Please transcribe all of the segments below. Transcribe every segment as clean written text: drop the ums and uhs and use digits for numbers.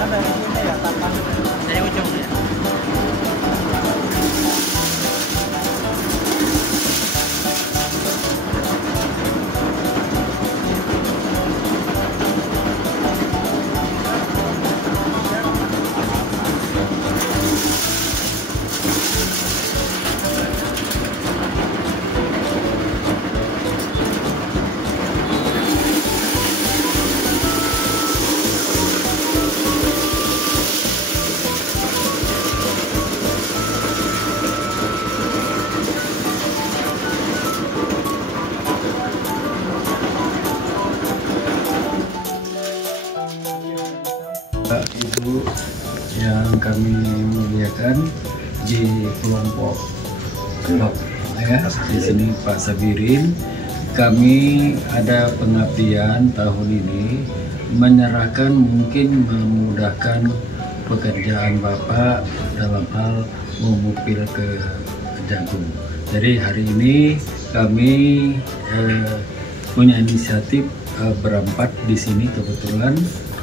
Ada ini ya, taman. Dari ujung ya. Ibu yang kami muliakan di kelompok ya, di sini Pak Sabirin, kami ada pengabdian tahun ini menyerahkan, mungkin memudahkan pekerjaan Bapak dalam hal memupil ke jagung. Jadi hari ini kami punya inisiatif berempat di sini. Kebetulan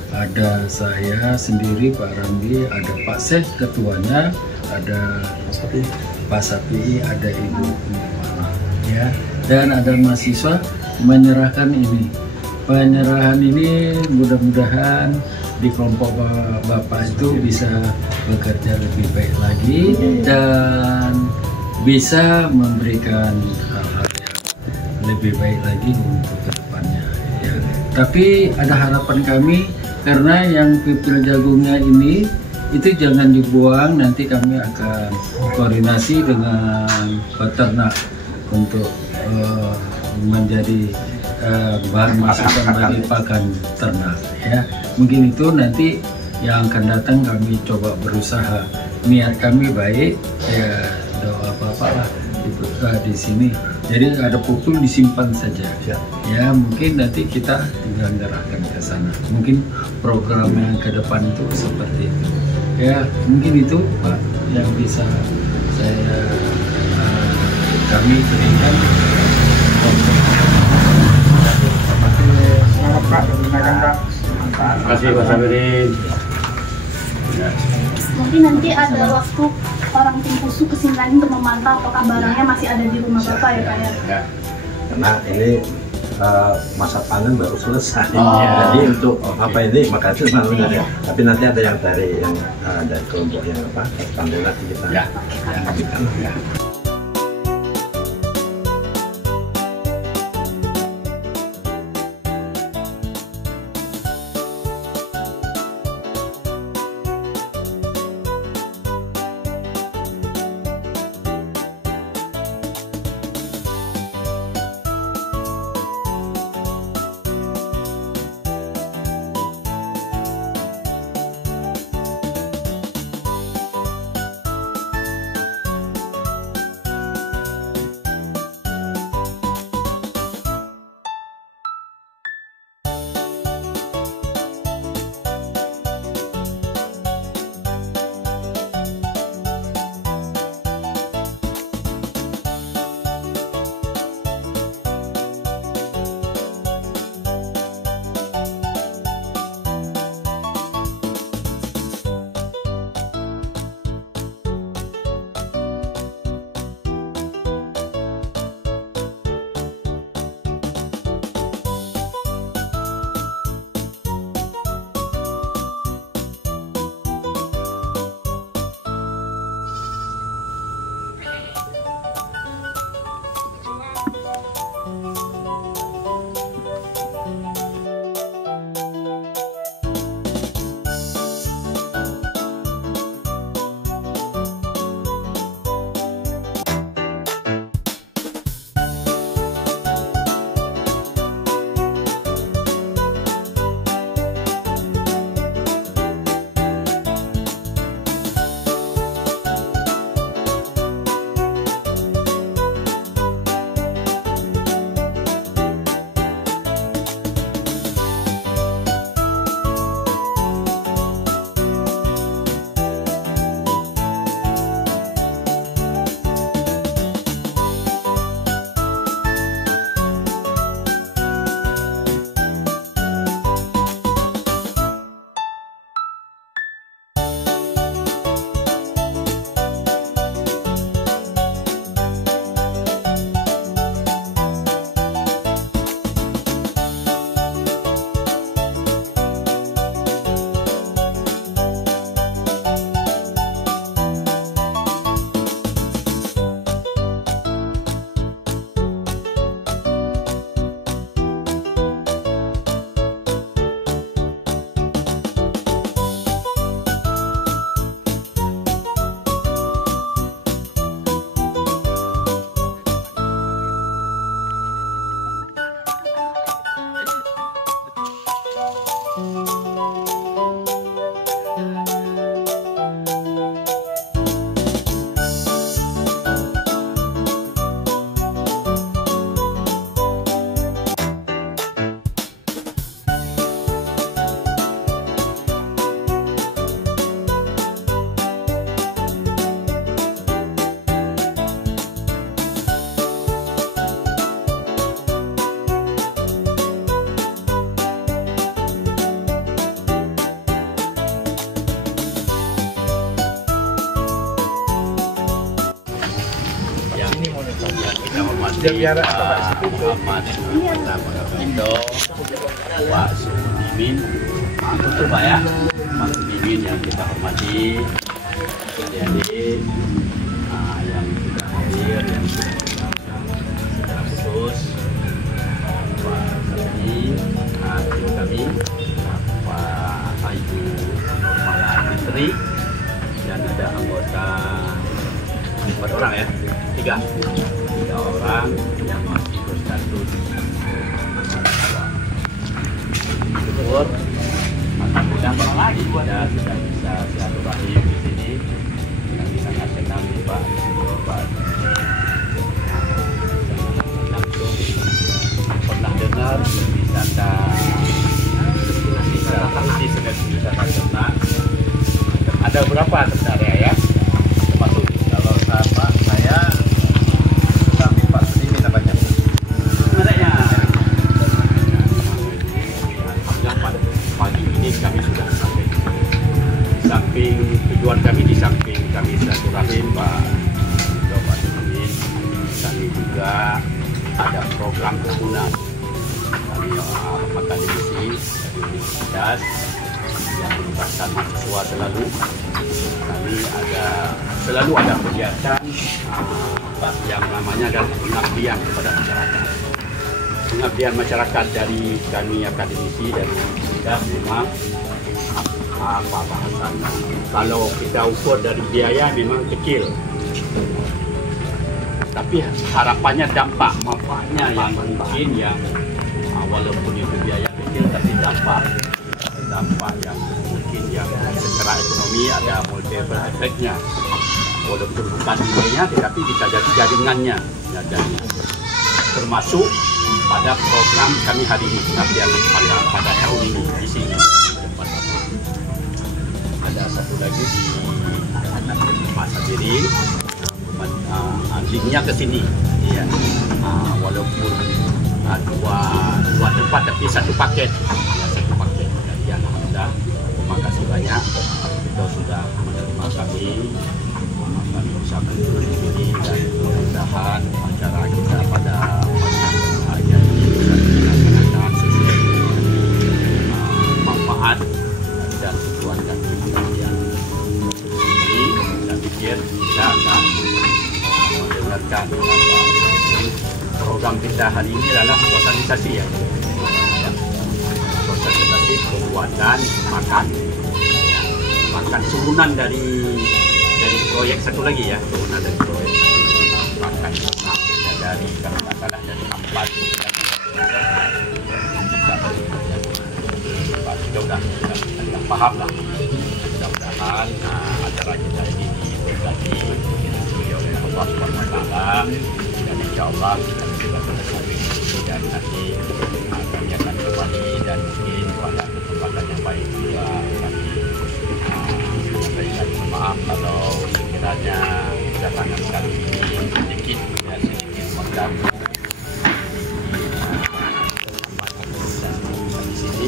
ada saya sendiri, Pak Randi, ada Pak Seh ketuanya, ada Pak Sapi, ada Ibu ya, dan ada mahasiswa menyerahkan ini. Penyerahan ini mudah-mudahan di kelompok Bapak itu bisa bekerja lebih baik lagi dan bisa memberikan hal-hal yang lebih baik lagi untuk kedepannya ya. Tapi ada harapan kami, karena yang pipil jagungnya ini itu jangan dibuang, nanti kami akan koordinasi dengan peternak untuk menjadi bahan masukan bagi pakan ternak ya. Mungkin itu nanti yang akan datang kami coba berusaha. Niat kami baik ya, doa Bapak lah di sini. Jadi ada pupil disimpan saja ya, mungkin nanti kita tinggal gerahkan ke sana. Mungkin program yang ke depan itu seperti itu ya. Mungkin itu Pak yang bisa kami berikan. Semangat Pak, gunakan Pak. Terima kasih Pak Sabirin. Mungkin nanti ada waktu orang tim khusus kesini lagi untuk memantau apakah barangnya masih ada di rumah Bapak ya Pak ya? Karena ini masa panen baru selesai. Jadi untuk apa ini maka itu namanya. Tapi nanti ada yang dari kelompok yang pandai nanti kita ambilkan. seperti Pak Muhammad Indo, Pak Mimin, itu Pak ya, Pak Mimin yang kita hormati, adik-adik yang sudah hadir, yang secara khusus Pak Kami, Ibu kami, Pak Ibu Normala Fitri, dan ada anggota 4 orang ya, 3 orang yang masih berstatus syukur. Alhamdulillah kita sudah bisa silaturahim di sini. Kami sangat senang nih Pak, Pak langsung pernah dengar wisata wisata ternak. Ada berapa ternak ya? Termasuk Kalau saya sampai 4 ini kita banyak. adanya. Pagi ini kami sudah sampai. Di samping tujuan kami, di samping kami silaturahim Pak Amin, kami juga ada program kebunan. Kami akademisi dari universitas yang melibatkan mahasiswa selalu ada kegiatan yang namanya adalah pengabdian kepada masyarakat. Pengabdian masyarakat dari kami akademisi dan universitas memang apa bahasanya, kalau kita ukur dari biaya memang kecil, tapi harapannya dampak manfaatnya yang mungkin yang walaupun itu biaya kecil tapi dampak yang mungkin yang secara ekonomi ada multiple efeknya, walaupun bukan nilainya tetapi bisa jadi jaringannya, termasuk pada program kami hari ini pengabdian pada tahun ini di sini. Ada satu lagi di Pak Sabirin, linknya ke sini, ya. Walaupun dua tempat tapi satu paket, Jadi alhamdulillah, terima kasih banyak. Kita sudah menerima kami bersama ini dan mudah-mudahan acara kita pada hari ini bisa dilaksanakan sesuai manfaat dan tujuan kami yang ini. Saya pikir kita akan mendengarkan program kita hari ini adalah sosialisasi ya. Sosialisasi pembuatan makan turunan dari proyek satu lagi ya, turunan dari proyek makan ternak dari katakanlah dari Ampat. Kita sudah paham lah. Mudah-mudahan acara kita ini diberkati oleh Allah Subhanahu Wa Taala, dan insya Allah kita bisa selesai dan nanti kami akan kembali dan mungkin pada kesempatan yang baik juga kami menyampaikan maaf kalau sekiranya kedatangan kami ini sedikit mengganggu di sini,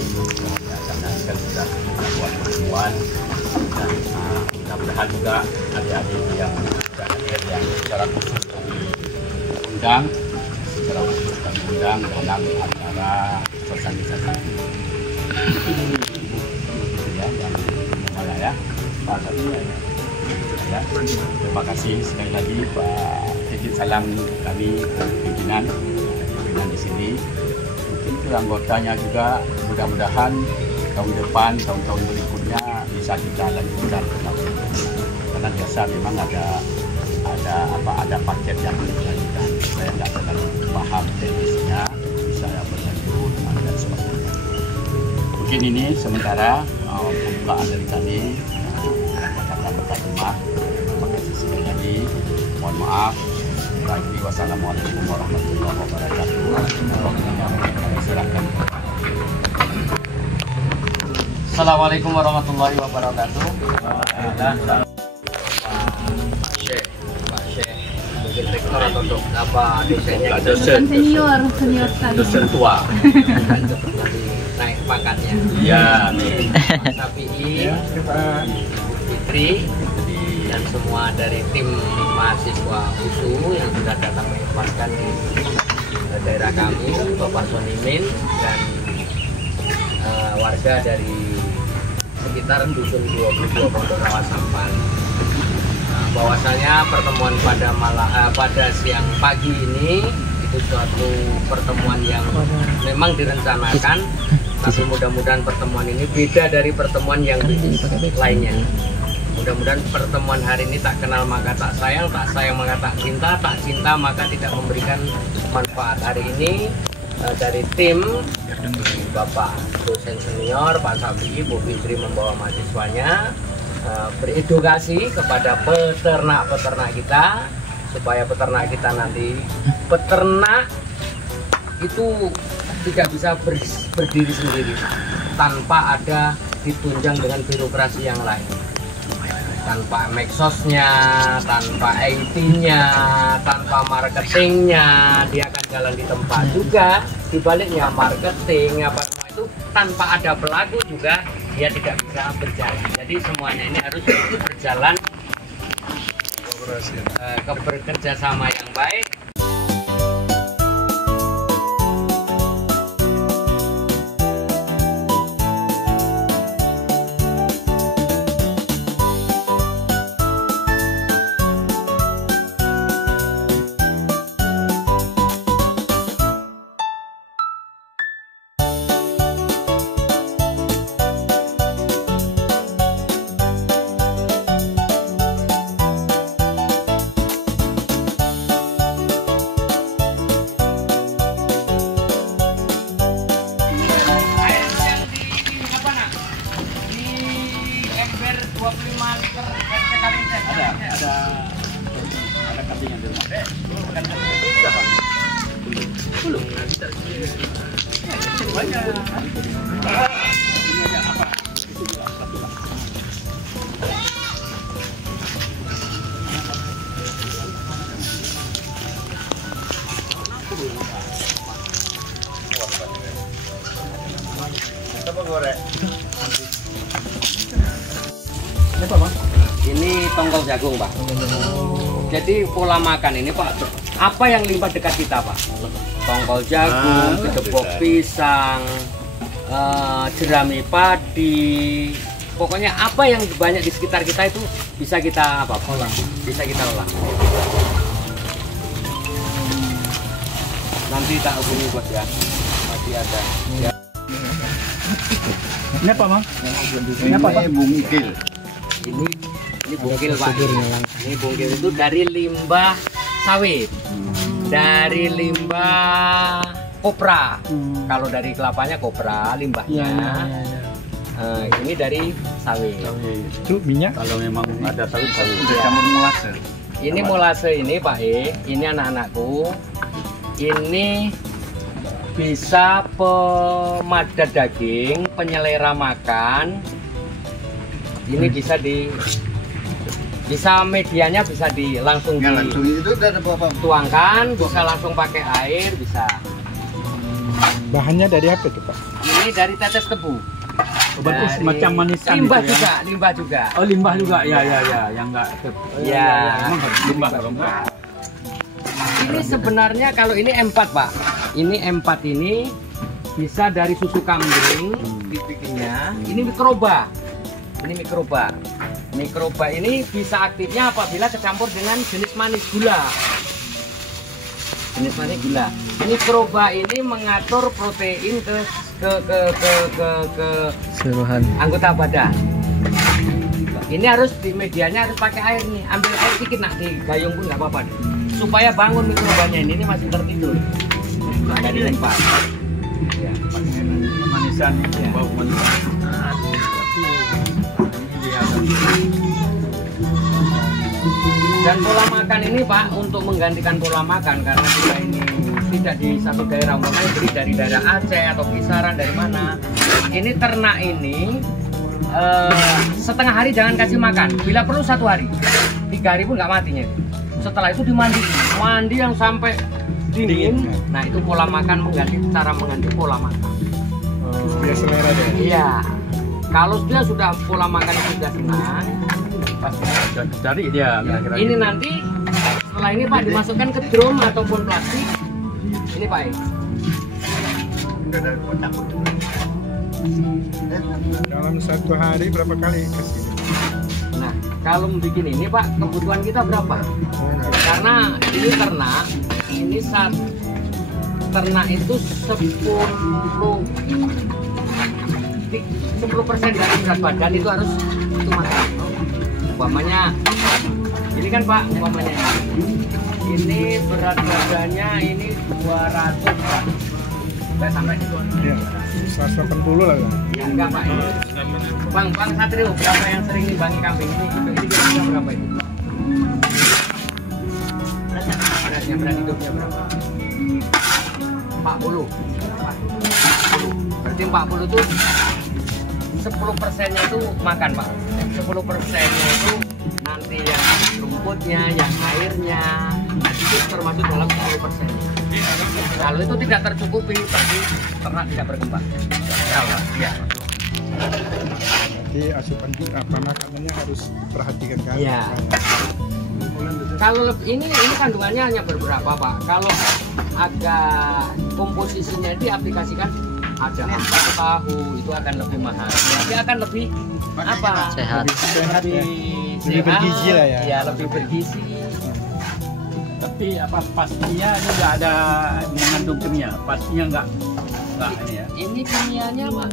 karena kita sudah melakukan pertemuan dan mudah-mudahan juga adik-adik yang sudah hadir yang secara khusus kami undang dalam acara sosialisasi ya, yang mana ya Pak Satria ya. Terima kasih sekali lagi Pak. Titip salam kami pimpinan di sini, mungkin ke anggotanya juga. Mudah-mudahan tahun depan, tahun-tahun berikutnya bisa kita lanjutkan, karena biasa memang ada paket yang dilanjutkan. Saya nggak terlalu paham teknisnya, bisa berlanjut dan sebagainya. Mungkin ini sementara pembukaan dari kami. Kata berterima kasih sekali lagi. Mohon maaf. Wassalamualaikum warahmatullahi wabarakatuh. Silakan. Assalamualaikum warahmatullahi wabarakatuh. Pak Syekh, mungkin rektor atau apa dosennya? Dosen senior sekali. dosen tua. Naik pangkatnya. Ya, nih. Sapi Fitri, dan semua dari tim mahasiswa USU yang sudah datang menempatkan di daerah kami, Bapak Sonimin dan warga dari sekitar dusun 22 Pondok Rawa Sampan. Bahwasanya pertemuan pada siang pagi ini itu suatu pertemuan yang memang direncanakan, tapi mudah-mudahan pertemuan ini beda dari pertemuan yang lainnya. Mudah-mudahan pertemuan hari ini tak kenal maka tak sayang maka tak cinta maka tidak memberikan manfaat. Hari ini dari tim Bapak dosen senior Pak Sabi, Bu Fitri membawa mahasiswanya beredukasi kepada peternak-peternak kita, supaya peternak kita nanti itu tidak bisa berdiri sendiri tanpa ada ditunjang dengan birokrasi yang lain, tanpa medsosnya, tanpa IT-nya, tanpa marketingnya. Dia akan jalan di tempat juga, dibaliknya marketing apa semua itu tanpa ada pelaku juga dia tidak bisa berjalan. Jadi semuanya ini harus berjalan bekerja sama yang baik. Ada kambing yang di rumah. Belum. Banyak. Ini ada apa? Itu juga satu lah. Apa goreng? Ini apa, Mas? Ini tongkol jagung, Pak. Jadi pola makan ini, Pak, apa yang limpah dekat kita, Pak? Tongkol jagung, gedebok pisang, jerami padi. Pokoknya apa yang banyak di sekitar kita itu bisa kita olah. Bisa kita olah. Nanti tak hubungi Bos ya. Masih ada. Ya. Ini apa, Mas? Ini apa, Pak? Bungkil. Ini bungkil, Pak. Ini bungkil itu dari limbah sawit, dari limbah kopra. Kalau dari kelapanya kopra limbahnya. Ini dari sawit. Itu minyak. Kalau memang ada sawit. Campur molase. Ini molase ini, Pak ini anak-anakku. Ini bisa pemadat daging, penyelera makan. Ini bisa medianya bisa langsung itu udah ada apa? tuangkan, bisa langsung pakai air, bisa. Bahannya dari apa itu, Pak? Ini dari tetes tebu. Berarti semacam manisan limbah gitu ya? limbah juga. Oh, limbah juga. Ya, yang enggak. Emang harus limbah dong, Pak. Ini sebenarnya kalau ini M4, Pak. Ini M4 ini bisa dari susu kambing dibikinnya. Ini mikroba. Ini mikroba. Mikroba ini bisa aktifnya apabila tercampur dengan jenis manis gula. Jenis manis gula. Mikroba ini mengatur protein ke Seluruhan anggota badan. Ini harus di medianya harus pakai air nih. Ambil air sedikit nak di gayung pun nggak apa-apa deh. Supaya bangun mikrobanya ini masih tertidur. Ada di tempat. Ya, Manisan, bau manisan. Dan pola makan ini, Pak, untuk menggantikan pola makan karena kita ini tidak di satu daerah, makanya beli dari daerah Aceh atau kisaran dari mana. Ini ternak ini setengah hari jangan kasih makan, bila perlu 1 hari, 3 hari pun nggak matinya. Setelah itu mandi yang sampai dingin. Nah itu pola makan cara mengganti pola makan. biar selera deh. Iya. Kalau dia sudah pola makan sudah senang, Pasti cari dia kira-kira. ini nanti setelah ini Pak dimasukkan ke drum ataupun plastik. Ini Pak. Dalam satu hari berapa kali ke sini? Nah, kalau bikin ini Pak, kebutuhan kita berapa? Karena ini ternak, ini ternak itu 10% dari berat badan itu harus itu makan. Umpamanya, ini kan Pak, umpamanya ini berat badannya ini 200 Pak. Nggak sampai itu. Ya, 180 lah kan? Ya enggak Pak. Bang Satrio, berapa yang sering nimbangi kambing ini? Ini kira-kira berapa itu? Beratnya berat hidupnya berapa? 40. Berarti 40 itu 10%-nya itu makan Pak. 10%-nya itu nanti yang rumputnya, yang airnya, itu termasuk dalam 10%-nya. Kalau itu tidak tercukupi, berarti ternak tidak berkembang. Kalau ya. Jadi asupan apa makanannya harus perhatikan kan? Iya. Kalau ini kandungannya hanya beberapa Pak. Kalau agak komposisinya diaplikasikan ada ampas tahu itu akan lebih mahal. Tapi akan lebih apa? Sehat. Lebih bergizi lah ya. Iya, lebih bergizi. Tapi apa pastinya ini nggak ada mengandung kimia, pastinya nggak ini ya. Ini kimianya Pak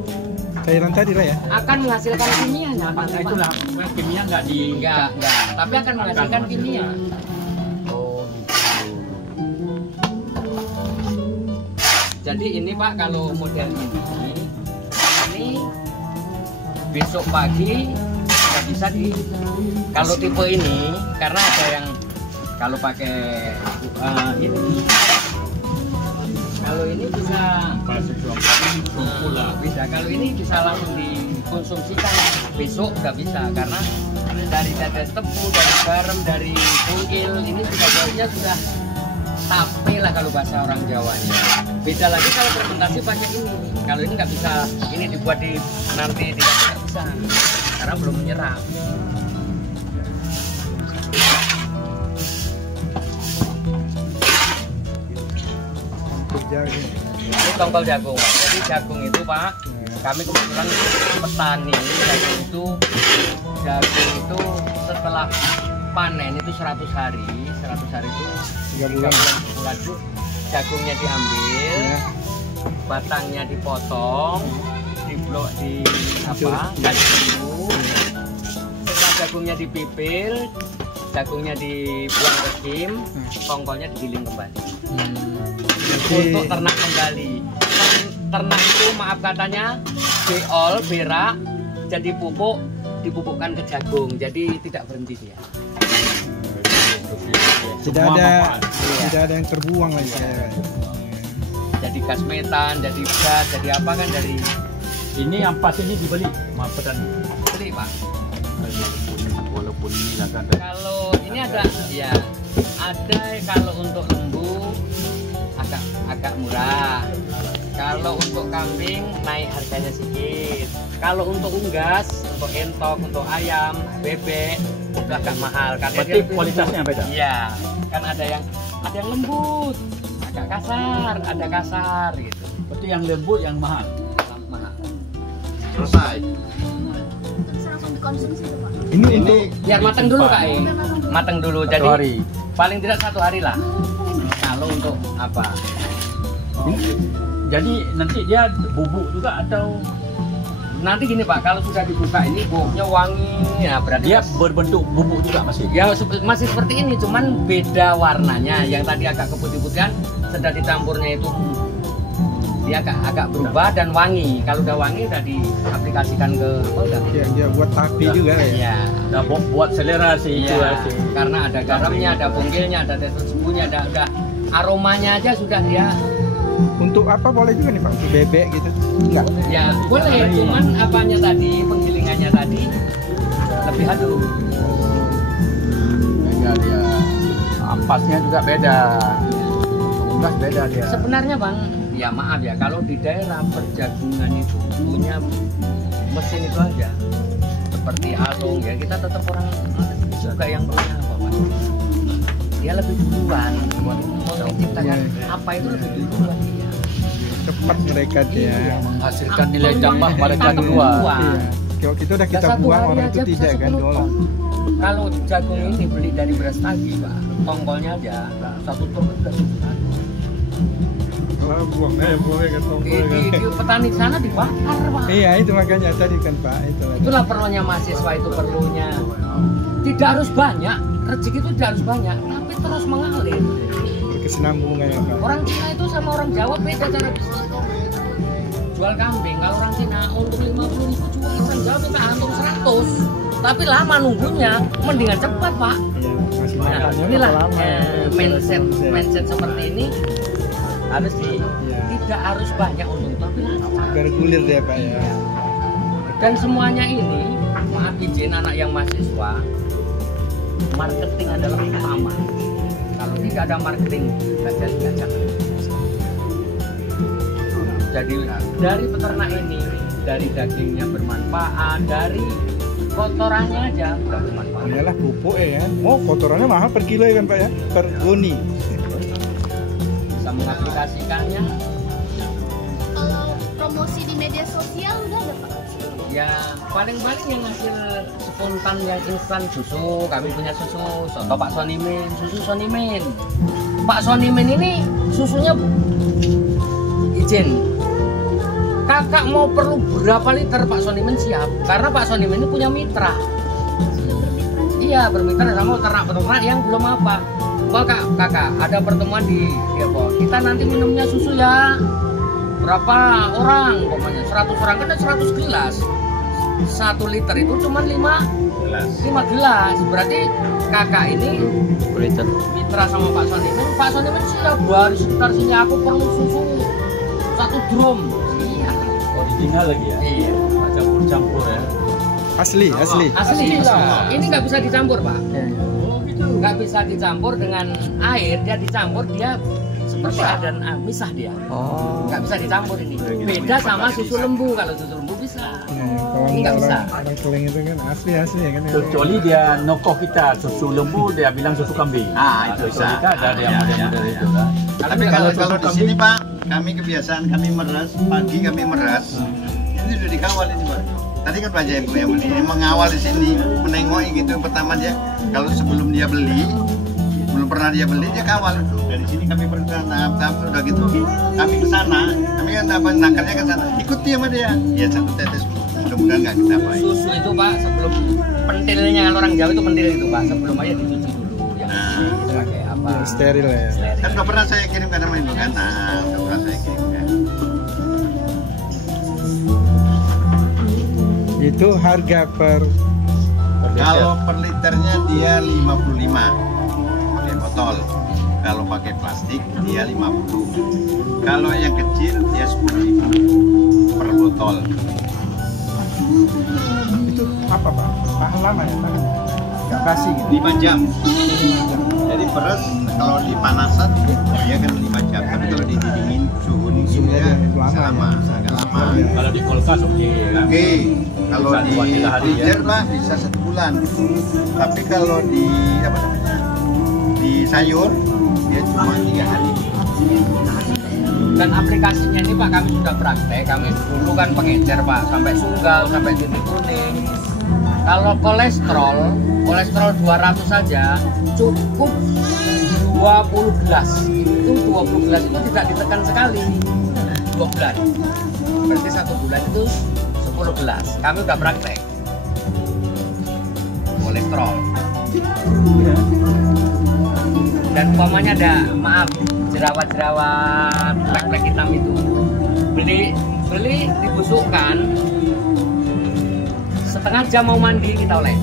Cairan tadi lah ya? akan menghasilkan kimianya. Nah, itulah kimia nggak di Enggak, tapi akan menghasilkan kimia. Oh gitu. Jadi ini Pak, kalau model ini besok pagi nggak bisa kalau tipe ini karena ada yang kalau pakai ini kalau ini bisa bisa kalau ini bisa langsung dikonsumsikan besok nggak bisa karena dari tetes tebu, dari garam, dari bungkil ini sudah baunya sudah tape lah kalau bahasa orang Jawanya. Beda lagi kalau fermentasi pakai ini. Kalau ini nggak bisa, ini dibuat di nanti tidak bisa karena belum menyerap. Ini tongkol jagung. Jadi jagung itu Pak, kami kebetulan petani jagung itu setelah panen itu 100 hari itu 3 bulan itu jagungnya diambil, batangnya dipotong, diblok di apa? Dulu. Setelah jagungnya dipipil, jagungnya dibuang ke kim, tongkolnya digiling kembali. Untuk ternak kembali. Ternak itu maaf katanya beol, berak, jadi pupuk, dipupukkan ke jagung, jadi tidak berhenti dia. Tidak ada yang terbuang lagi. Jadi gas metan, jadi gas, jadi apa kan dari ini ampas ini dibeli sama petani. beli Pak. Walaupun ini kan Kalau ini ada ya ada kalau untuk lembu agak murah. Kalau untuk kambing naik harganya sedikit. Kalau untuk unggas, untuk entok, untuk ayam, bebek itu agak mahal karena berarti kualitasnya beda. Iya, kan ada yang lembut, agak kasar, ada kasar gitu. Berarti yang lembut yang mahal. Mahal. Selesai. Bisa langsung dikonsumsi tuh Pak. Ini Biar mateng dulu Kak. Mateng dulu. Satu Jadi hari. paling tidak 1 hari lah. Kalau untuk apa? Jadi nanti dia bubuk juga atau Nanti gini Pak, kalau sudah dibuka ini baunya wangi, ya berarti dia berbentuk bubuk juga masih? ya masih seperti ini, cuman beda warnanya. Yang tadi agak keputih-putihan, sudah dicampurnya itu dia agak berubah dan wangi. Kalau udah wangi udah diaplikasikan ke udah. dia buat tape juga ya. Iya. Udah buat selera sih itu Iya. sih. Karena ada garamnya, ada bungkilnya, ada tetes tebunya, ada aromanya aja sudah dia. Untuk apa boleh juga nih Pak? Untuk bebek gitu? Enggak. Ya boleh, cuman apanya tadi, penggilingannya tadi lebih harum. Beda dia. Ampasnya juga beda. Unggas beda dia. Sebenarnya Bang, ya maaf ya, kalau di daerah perjagungan itu punya mesin itu aja seperti Alung ya, kita tetap orang juga yang punya apa Pak, dia lebih duluan menciptakan apa itu lebih duluan dia. Cepat mereka dia. Menghasilkan nilai tambah mereka duluan. Kalau kita udah kita buang, orang itu tidak kan diolah. Kalau jagung ini beli dari beras tagi Pak, tongkolnya aja 1 ton udah 1 ton. Di petani sana dibakar Pak. Iya itu makanya tadi kan Pak Itulah perlunya mahasiswa, itu perlunya. Tidak harus banyak, rezeki itu tidak harus banyak, tapi terus mengalir. Berkesinambungan ya Pak. Orang Cina itu sama orang Jawa beda cara bisnis. Jual kambing, kalau orang Cina untung 50.000 jual, orang Jawa kita untung 100. Tapi lama nunggunya, mendingan cepat Pak. Nah, inilah mindset seperti ini harus tidak harus banyak untung, tapi lancar. Bergulir dia Pak ya. Dan semuanya ini, maaf izin anak yang mahasiswa, marketing adalah utama. Kalau tidak ada marketing, nggak jadi. Jadi dari peternak ini, dari dagingnya bermanfaat, dari kotorannya aja udah bermanfaat. Inilah pupuk ya kan. Oh kotorannya mahal per kilo ya kan Pak ya, per goni. Bisa mengaplikasikannya. Kalau promosi di media sosial udah ada Pak? Ya paling-paling yang hasil spontan yang instan, susu. Kami punya susu soto Pak Sonimin, susu Sonimin. Pak Sonimin ini susunya izin. Kakak mau perlu berapa liter Pak Sonimin siap, karena Pak Sonimin ini punya mitra. Iya bermitra sama ternak-peternak yang belum apa. Wah kakak ada pertemuan di Depok. Kita nanti minumnya susu ya. Berapa orang? Pokoknya 100 orang kan ada 100 gelas. 1 liter itu cuma 5 gelas. Berarti kakak ini mitra sama Pak Sonimin. Pak Sonimin siap hari sekitar sini aku perlu susu 1 drum. Iya. Original lagi ya? Iya. Campur-campur ya? Asli lah. Ini nggak bisa dicampur Pak. Nggak bisa dicampur dengan air. Dia dicampur dia seperti ada misah dia. Nggak bisa dicampur ini. Beda sama susu lembu. Kalau susu lembu bisa. Ini nggak bisa. Orang Keleng itu kan asli ya kan. Kecuali dia nokoh kita susu lembu, dia bilang susu kambing. Itu bisa. Kita ada yang model itu kan. Tapi kalau di sini Pak, kami kebiasaan kami meras, pagi kami meras. Ini sudah dikawal ini Pak. Tadi kan Pak Jaya yang beli, mengawal di sini, menengoki gitu. Pertama dia, kalau sebelum dia beli, belum pernah dia beli, dia kawal. Dari sini kami tahap udah gitu, kami ke sana, kami kan nakarnya ke sana, ikuti sama dia. Ya 1 tetes, mudah-mudahan nggak kita apa. Susu itu Pak, sebelum pentilnya, kalau orang Jawa itu pentil itu Pak, sebelum aja dicuci dulu. Yang pakai apa? Steril ya. Kan udah pernah saya kirim ke nama Ibu kan, udah pernah saya kirimkan. Itu harga per Kalau per liternya dia 55 pakai botol. Kalau pakai plastik dia 50. Kalau yang kecil dia 10.000 per botol. itu apa Pak? Tahan lama ya Pak? Nggak basi gitu? 5 jam. Jadi beras kalau dipanasan dia kan 5 jam. Tapi kalau didingin suhu dinginnya selama agak lama. Kalau di kulkas oke. Oke. Kalau Bisa di 2-3 hari ya. freezer Pak bisa 1 bulan. Tapi kalau di apa namanya? Di sayur dia cuma 3 hari. Dan aplikasinya ini Pak kami sudah praktek. Kami dulu kan pengecer Pak, sampai sunggal, sampai titik kuning. Kalau kolesterol 200 saja cukup 20 gelas. Itu 20 gelas itu tidak ditekan sekali. 2 bulan. Berarti 1 bulan itu 10 gelas. Kami udah praktek. Kolesterol. Dan umpamanya ada, maaf, jerawat-jerawat, plek-plek hitam itu. Beli dibusukkan. Setengah jam mau mandi kita oles.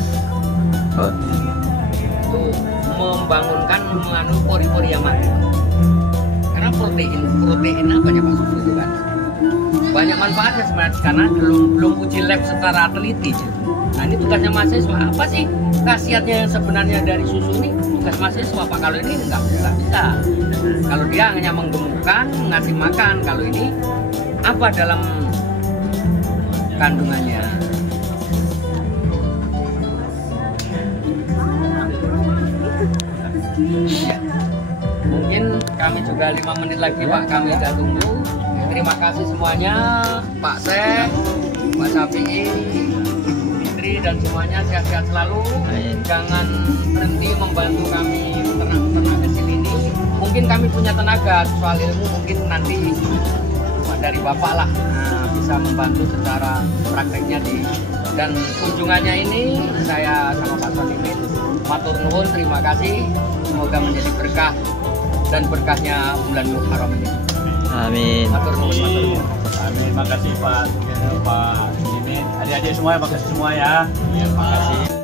Itu membangunkan mengandung pori-pori yang mati. Karena protein apa ya Pak susu itu kan? Banyak manfaatnya sebenarnya karena belum uji lab secara teliti. Nah ini tugasnya mahasiswa, apa sih khasiatnya yang sebenarnya dari susu ini? Tugas mahasiswa Pak, kalau ini nggak bisa. Kalau dia hanya menggemukkan, ngasih makan, kalau ini apa dalam kandungannya? Ya. Mungkin kami juga 5 menit lagi Pak, kami sudah tunggu. Terima kasih semuanya, Pak Seh, Pak Safi'i, Fitri dan semuanya sehat-sehat selalu. Jangan berhenti membantu kami ternak kecil ini. Mungkin kami punya tenaga, soal ilmu mungkin nanti dari Bapak lah bisa membantu secara prakteknya dan kunjungannya ini saya sama Pak Sodimin matur nuwun, terima kasih, semoga menjadi berkah dan berkahnya bulan Muharram ini. Amin. Matur nuwun, matur nuwun. Amin, makasih Pak Sodimin, adik-adik semua, makasih semua ya. Terima kasih.